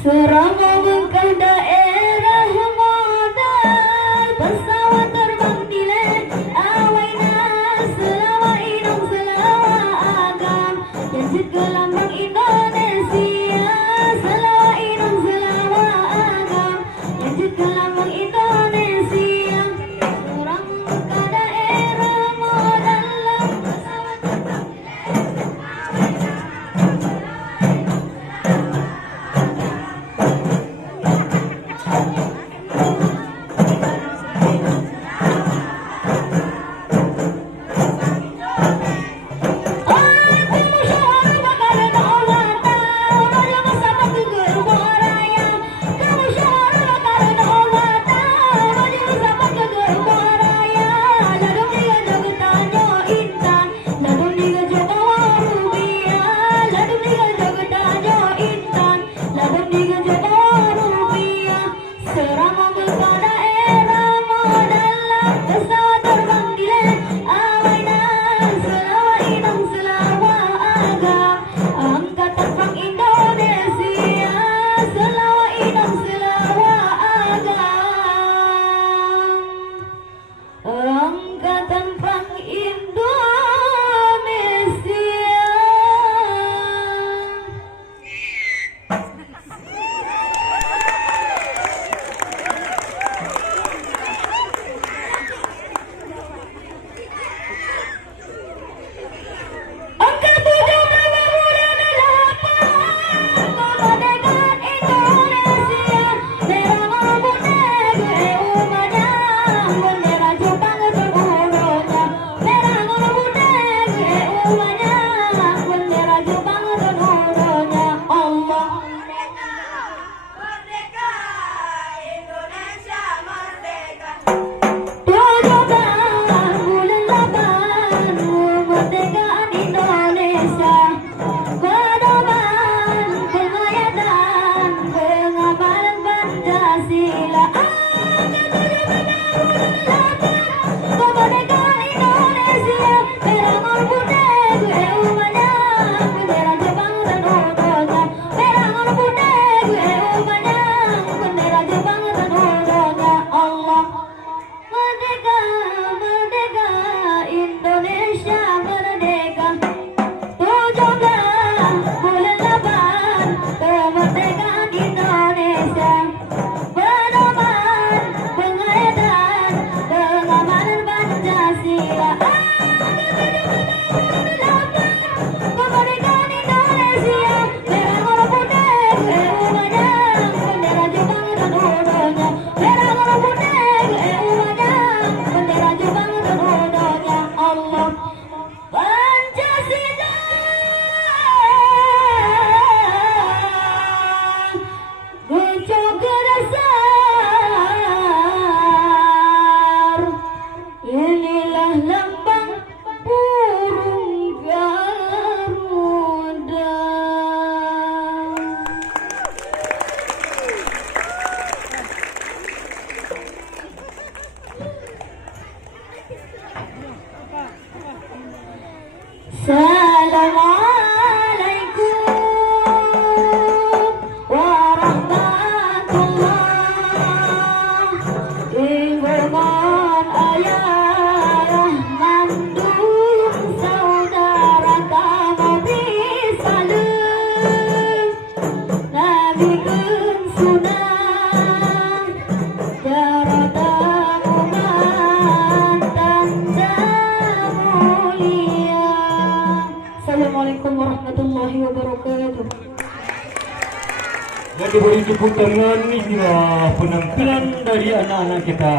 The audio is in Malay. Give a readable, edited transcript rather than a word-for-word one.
Serangga ke daerah modal pesawat terbang dilet awaina selawa inong selawa agam janjit ke lambang Indonesia selawa inong selawa agam janjit ke lambang Indonesia serangga ke daerah modal pesawat terbang dilet awaina Angkatan Pang Indonesia. Angkat tujuh nama muda delapan kemerdekaan Indonesia. Merah putih gue umumnya bendera Jepang terhormatnya. Merah putih gue umumnya bendera Jepang terhormatnya. Allah merdeka, Indonesia merdeka. 17 bulan 8 kemerdekaan Indonesia. Pedoman pengayatan pengamalan Pancasila. Kemerdekaan Indonesia. Merah putih gue umumnya bendera Jepang terhormatnya. Merah putih gue umumnya bendera Jepang terhormatnya. Allah merdeka, merdeka, Indonesia merdeka. 17 bulan 8 kemerdekaan Indonesia. Pedoman pengayatan pengamalan Pancasila. Kemerdekaan Indonesia. Merah putih gue umumnya bendera Jepang terhormatnya. Merah putih gue umumnya bendera Jepang terhormatnya. Allah Pancasila. Guncung ke dasar. Inilah lambang burung Garuda. Assalamualaikum warahmatullahi Ingurman ayah mandung saudara kamu bisa Nabi sunah daratamu mantan mulia. Assalamualaikum warahmatullahi wabarakatuh. Jadi beri tepuk tangan inilah penampilan dari anak-anak kita.